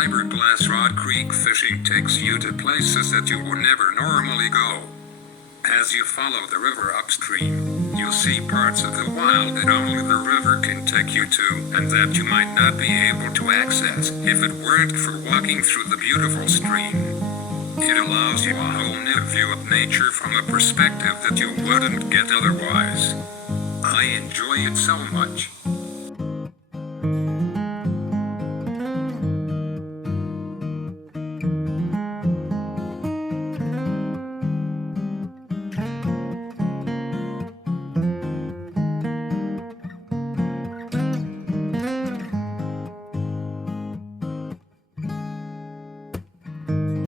Fiberglass Rod Creek fishing takes you to places that you would never normally go. As you follow the river upstream, you'll see parts of the wild that only the river can take you to, and that you might not be able to access if it weren't for walking through the beautiful stream. It allows you a whole new view of nature from a perspective that you wouldn't get otherwise. I enjoy it so much.